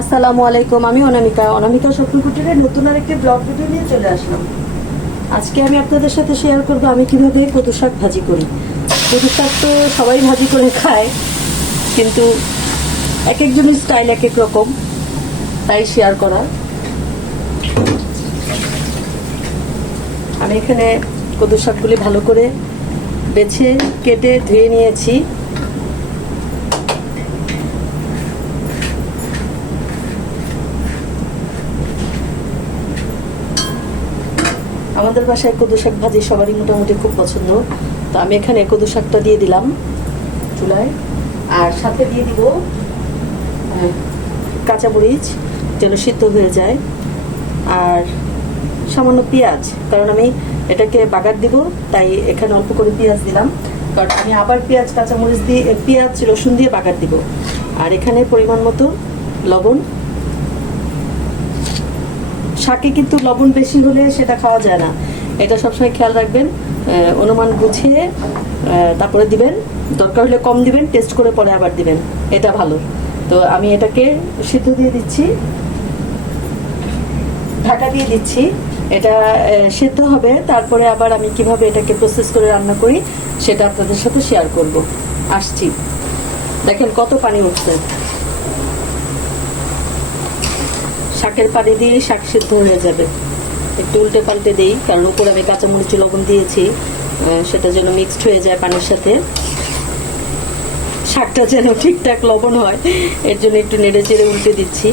আসসালামু আলাইকুম। আমি অনামিকা স্বপ্নকুটিরের নতুন আরেকটি ব্লগ ভিডিও নিয়ে চলে আসলাম। আজকে আমি আপনাদের সাথে শেয়ার করব আমি কিভাবে কদু শাক ভাজি করি। কদু শাক তো সবাই ভাজি করে খায়, কিন্তু এক একজনের স্টাইল এক এক রকম, তাই শেয়ার করা। আমি এখানে কদু শাকগুলি ভালো করে বেছে কেটে ধুয়ে নিয়েছি। আমাদের বাসায় কদু শাক ভাজি সবারই মোটামুটি খুব পছন্দ, তো আমি এখানে কদু শাকটা দিয়ে দিলাম চুলায়, আর সাথে দিয়ে দিব কাঁচামরিচ যেন সিদ্ধ হয়ে যায়, আর সামান্য পেঁয়াজ, কারণ আমি এটাকে বাগার দিব, তাই এখানে অল্প করে পেঁয়াজ দিলাম, কারণ আমি আবার কাঁচামরিচ দিয়ে পেঁয়াজ রসুন দিয়ে বাগার দিব। আর এখানে পরিমাণ মতো লবণ। শাকে কিন্তু লবণ বেশি হলে সেটা খাওয়া যায় না, এটা সবসময় খেয়াল রাখবেন, অনুমান বুঝিয়ে তারপরে দিবেন, দরকার হলে কম দিবেন, টেস্ট করে পরে আবার দিবেন, এটা ভালো। তো আমি এটাকে সিদ্ধ দিয়ে দিচ্ছি, ঢাকা দিয়ে দিচ্ছি, এটা সিদ্ধ হবে, তারপরে আবার আমি কিভাবে এটাকে প্রসেস করে রান্না করি সেটা আপনাদের সাথে শেয়ার করব। আসছি, দেখেন কত পানি উঠছে। শাকের পানি দিয়ে শাক সিদ্ধ হয়ে যাবে। একটু উল্টে পাল্টে দিই, কারণ উপরে আমি কাঁচামরিচ লবণ দিয়েছি, সেটা যেন মিক্সড হয়ে যায় পানির সাথে, শাকটা যেন ঠিকঠাক লবণ হয়, এর জন্য একটু নেড়ে চেড়ে উল্টে দিচ্ছি।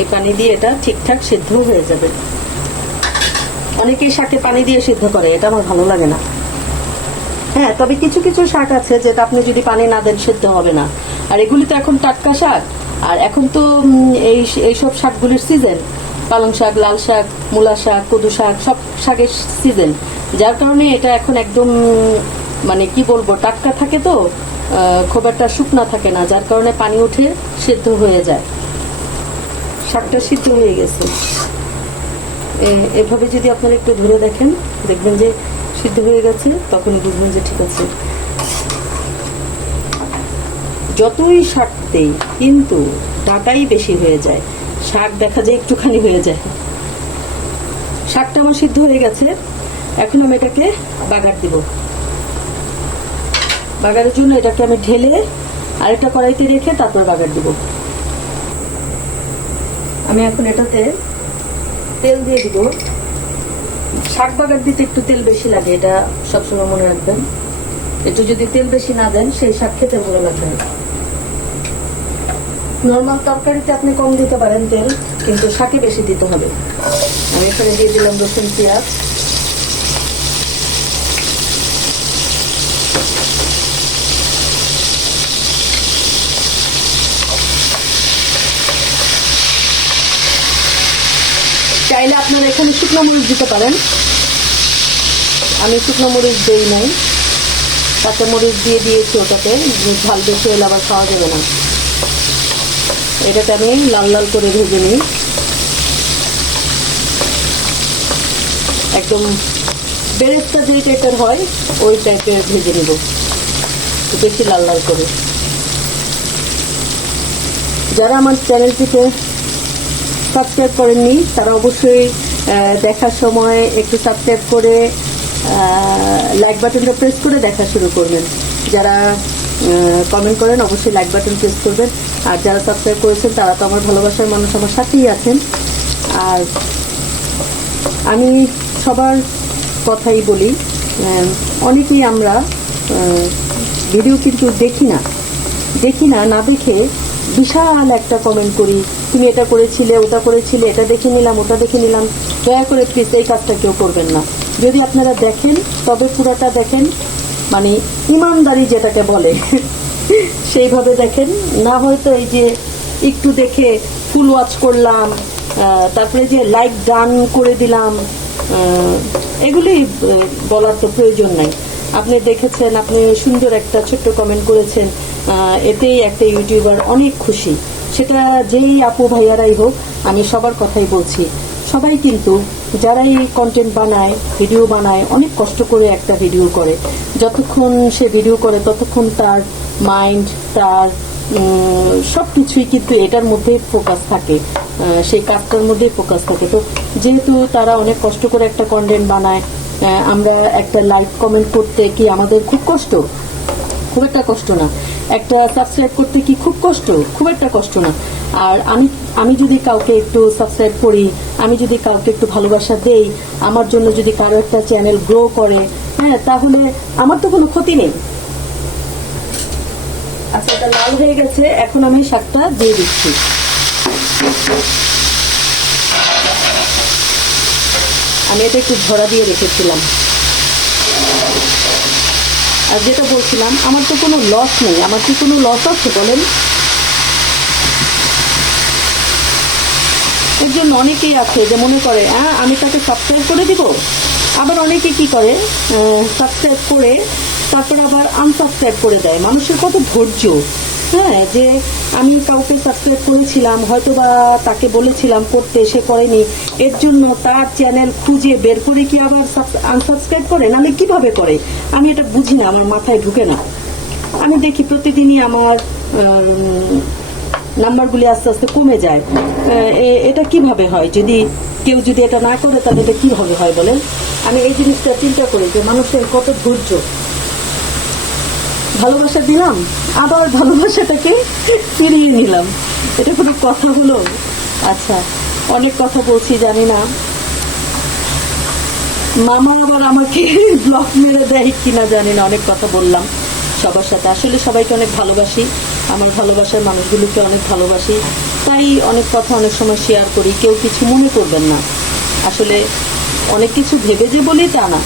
এই পানি দিয়ে এটা ঠিকঠাক সিদ্ধ হয়ে যাবে। অনেকেই শাকে পানি দিয়ে সিদ্ধ করে, এটা আমার ভালো লাগে না। হ্যাঁ, তবে কিছু কিছু শাক আছে যেটা আপনি যদি পানি না দেন সিদ্ধ হবে না, আর এগুলি তো এখন টাটকা শাক, আর এখন তো এইসব শাকগুলির সিজন, পালং শাক, লাল শাক, মূলা শাক, কদু শাক, সব শাকের সিজন, যার কারণে এটা এখন একদম মানে কি বলবো, টাটকা থাকে, তো খুব একটা শুকনা থাকে না, যার কারণে পানি উঠে সিদ্ধ হয়ে যায়। শাকটা সিদ্ধ হয়ে গেছে, এভাবে যদি আপনারা একটু ধরে দেখেন, দেখবেন যে সিদ্ধ হয়ে গেছে, তখন বুঝবেন যে ঠিক আছে। যতই শাক দেই কিন্তু ডাটাই বেশি হয়ে যায়, শাক দেখা যায় একটুখানি হয়ে যায়। শাকটা আমার সিদ্ধ হয়ে গেছে, এখন আমি এটাকে বাগার দিব। বাগারের জন্য এটাকে আমি ঢেলে আরেকটা কড়াইতে রেখে তারপর বাগার দিব। আমি এখন এটাতে তেল দিয়ে দিব। শাক বাগার দিতে একটু তেল বেশি লাগে, এটা সবসময় মনে রাখবেন। একটু যদি তেল বেশি না দেন সেই শাক খেতে ভালো লাগবে না। নর্মাল তরকারিতে আপনি কম দিতে পারেন তেল, কিন্তু শাকে বেশি দিতে হবে। আমি এখানে দিয়ে দিলাম রসুন, পেঁয়াজ, চাইলে আপনারা এখানে শুকনো মরিচ দিতে পারেন, আমি শুকনো মরিচ দিই নাই, কাঁচা মরিচ দিয়ে দিয়েছি ওটাতে, ঝাল বেশি হলে আবার খাওয়া যাবে না। এটাকে আমি লাল লাল করে ভেজে নিই, একদম বেরেস্তা যে টাইপের হয় ওই টাইপের ভেজে নিব, বেশি লাল লাল করে। যারা আমার চ্যানেলটিতে সাবস্ক্রাইব করেননি তারা অবশ্যই দেখার সময় একটু সাবস্ক্রাইব করে লাইক বাটনটা প্রেস করে দেখা শুরু করবেন। যারা কমেন্ট করেন অবশ্যই লাইক বাটন প্রেস করবেন, আর যারা সাবস্ক্রাইব করেছেন তারা তো আমার ভালোবাসার মানুষ, আমার সাথেই আছেন। আর আমি সবার কথাই বলি, অনেকেই আমরা ভিডিও কিন্তু দেখি না, না দেখে বিশাল একটা কমেন্ট করি, তুমি এটা করেছিলে, ওটা করেছিলে, এটা দেখে নিলাম, ওটা দেখে নিলাম। দয়া করে প্লিজ এই কাজটা কেউ করবেন না। যদি আপনারা দেখেন তবে পুরোটা দেখেন, মানে ইমানদারি যেটাকে বলে সেইভাবে দেখেন, না হয়তো এই যে একটু দেখে ফুল ওয়াচ করলাম, তারপরে যে লাইক ডান করে দিলাম, এগুলি বলার তো প্রয়োজন নাই। আপনি দেখেছেন, আপনি সুন্দর একটা ছোট্ট কমেন্ট করেছেন, এতেই একটা ইউটিউবার অনেক খুশি, সেটা যেই আপু ভাইয়ারাই হোক, আমি সবার কথাই বলছি, সবাই কিন্তু যারাই কন্টেন্ট বানায়, ভিডিও বানায়, অনেক কষ্ট করে একটা ভিডিও করে। যতক্ষণ সে ভিডিও করে ততক্ষণ তার মাইন্ড, তার সব কিছুই কিন্তু এটার মধ্যেই ফোকাস থাকে, সেই কাজটার মধ্যেই ফোকাস থাকে। তো যেহেতু তারা অনেক কষ্ট করে একটা কন্টেন্ট বানায়, আমরা একটা লাইক কমেন্ট করতে কি আমাদের খুব কষ্ট? খুব একটা কষ্ট না। একটা সাবস্ক্রাইব করতে কি খুব কষ্ট? খুব একটা কষ্ট না। আর আমি যদি কাউকে একটু সাবস্ক্রাইব করি, আমি যদি কাউকে একটু ভালোবাসা দেই, আমার জন্য যদি কারো একটা চ্যানেল গ্রো করে, হ্যাঁ, তাহলে আমার তো কোনো ক্ষতি নেই। আচ্ছা, এটা লাল হয়ে গেছে, এখন আমি শাকটা দিয়ে দিচ্ছি। আমি এটা একটু ঝরা দিয়ে রেখেছিলাম। আর যেটা বলছিলাম, আমার তো কোনো লস নেই। আমার কি কোনো লস আছে বলেন? এর জন্য অনেকেই আছে যে মনে করে আমি তাকে সাবস্ক্রাইব করে দিব, আবার অনেকে কি করে সাবস্ক্রাইব করে তারপর আবার আনসাবস্ক্রাইব করে দেয়। মানুষের কত ধৈর্য! হ্যাঁ, যে আমি কাউকে সাবস্ক্রাইব করেছিলাম, হয়তো বা তাকে বলেছিলাম করতে, সে করেনি, এর জন্য তার চ্যানেল খুঁজে বের করে কি আবার আনসাবস্ক্রাইব করে? নাহলে কিভাবে করে? আমি এটা বুঝি না, আমার মাথায় ঢুকে না। আমি দেখি প্রতিদিনই আমার নাম্বারগুলি আস্তে আস্তে কমে যায়। এটা কিভাবে হয়? যদি কেউ যদি এটা না করে তাহলে এটা কিভাবে হয় বলেন? আমি এই জিনিসটা চিন্তা করি যে মানুষের কত ধৈর্য। ভালোবাসা দিলাম, আবার ভালোবাসাটাকে ফিরিয়ে নিলাম। এটা কোনো কথা হলো? আচ্ছা, অনেক কথা বলছি, জানি না মামা আবার আমাকে ব্লক মেরে দেয় কিনা জানি না। অনেক কথা বললাম সবার সাথে। আসলে সবাইকে অনেক ভালোবাসি, আমার ভালোবাসার মানুষগুলোকে অনেক ভালোবাসি, তাই অনেক কথা অনেক সময় শেয়ার করি। কেউ কিছু মনে করবেন না। আসলে অনেক কিছু ভেবে যে বলি তা না,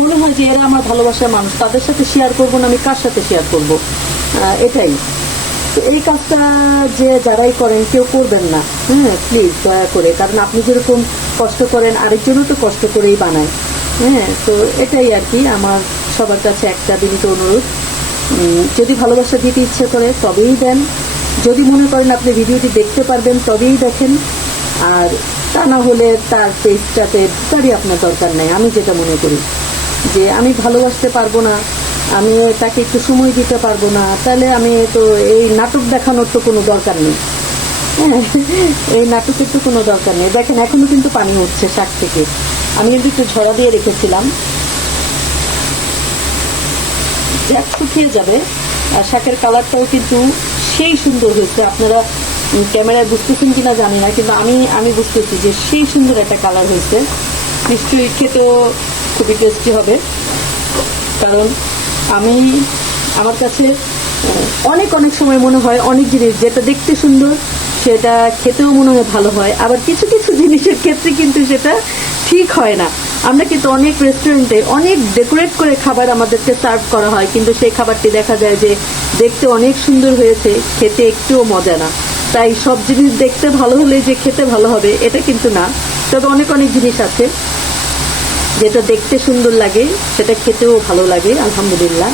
মনে হয় যে এরা আমার ভালোবাসার মানুষ, তাদের সাথে শেয়ার করবো না, আমি কার সাথে শেয়ার করব? এটাই তো। এই কাজটা যে যারাই করেন কেউ করবেন না, হ্যাঁ, প্লিজ দয়া করে। কারণ আপনি যেরকম কষ্ট করেন, আরেকজনও তো কষ্ট করেই বানায়। হ্যাঁ, তো এটাই আর কি আমার সবার কাছে একটা বিনীত অনুরোধ। যদি ভালোবাসা দিতে ইচ্ছে করে তবেই দেন, যদি মনে করেন আপনি ভিডিওটি দেখতে পারবেন তবেই দেখেন, আর তা না হলে তার পেজটাতে তারই আপনার দরকার নেই। আমি যেটা মনে করি যে আমি ভালোবাসতে পারবো না, আমি তাকে একটু সময় দিতে পারবো না, তাহলে আমি তো এই নাটক দেখানোর তো কোনো দরকার নেই। হ্যাঁ, এই নাটকের তো কোনো দরকার নেই। দেখেন এখনো কিন্তু পানি উঠছে শাক থেকে। আমি কিন্তু একটু ঝরা দিয়ে রেখেছিলাম, জ্যাক শুকিয়ে যাবে। আর শাকের কালারটাও কিন্তু সেই সুন্দর হয়েছে। আপনারা ক্যামেরায় বুঝতেছেন কিনা জানি না, কিন্তু আমি বুঝতেছি যে সেই সুন্দর একটা কালার হয়েছে। নিশ্চয়ই খেতেও খুবই টেস্টি হবে। কারণ আমার কাছে অনেক সময় মনে হয় অনেক জিনিস যেটা দেখতে সুন্দর সেটা খেতেও মনে হয় ভালো হয়, আবার কিছু কিছু জিনিসের ক্ষেত্রে কিন্তু সেটা ঠিক হয় না। আমরা কিন্তু অনেক রেস্টুরেন্টে অনেক ডেকোরেট করে খাবার আমাদেরকে সার্ভ করা হয়, কিন্তু সেই খাবারটি দেখা যায় যে দেখতে অনেক সুন্দর হয়েছে, খেতে একটুও মজা না। তাই সব জিনিস দেখতে ভালো হলে যে খেতে ভালো হবে এটা কিন্তু না। তবে অনেক জিনিস আছে যেটা দেখতে সুন্দর লাগে, সেটা খেতেও ভালো লাগে, আলহামদুলিল্লাহ।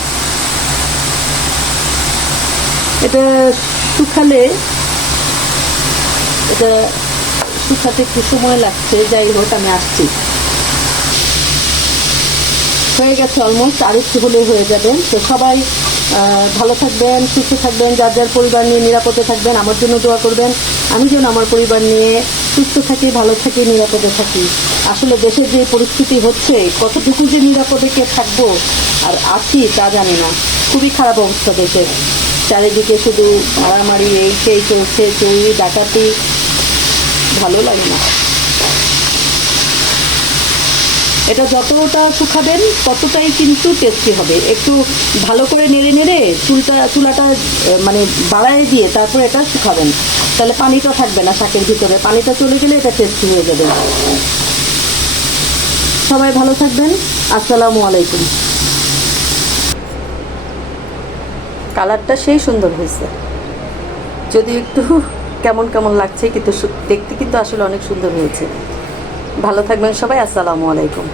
এটা শুকালে, এটা শুকাতে একটু সময় লাগছে। যাই হোক, আমি আসছি। হয়ে গেছে অলমোস্ট, আর একটু হলেই হয়ে যাবে। তো সবাই ভালো থাকবেন, সুস্থ থাকবেন, যার যার পরিবার নিয়ে নিরাপদে থাকবেন। আমার জন্য দোয়া করবেন, আমি যেন আমার পরিবার নিয়ে সুস্থ থাকি, ভালো থাকি, নিরাপদে থাকি। আসলে দেশের যে পরিস্থিতি হচ্ছে, কতটুকু যে নিরাপদে কে থাকবো আর আছি তা জানি না। খুবই খারাপ অবস্থা দেশের, চারিদিকে শুধু মারামারি, এই সেই চলছে, চুরি ডাকাতি, ভালো লাগে না। এটা যতটা শুকাবেন ততটাই কিন্তু টেস্টি হবে। একটু ভালো করে নেড়ে নেড়ে চুলাটা মানে বাড়ায় দিয়ে তারপর এটা শুকাবেন, তাহলে পানিটা থাকবে না শাকের ভিতরে। পানিটা চলে গেলে এটা টেস্টি হয়ে যাবে। সবাই ভালো থাকবেন, আসসালামু আলাইকুম। কালারটা সেই সুন্দর হয়েছে, যদি একটু কেমন কেমন লাগছে, কিন্তু দেখতে কিন্তু আসলে অনেক সুন্দর হয়েছে। ভালো থাকবেন সবাই, আসসালামু আলাইকুম।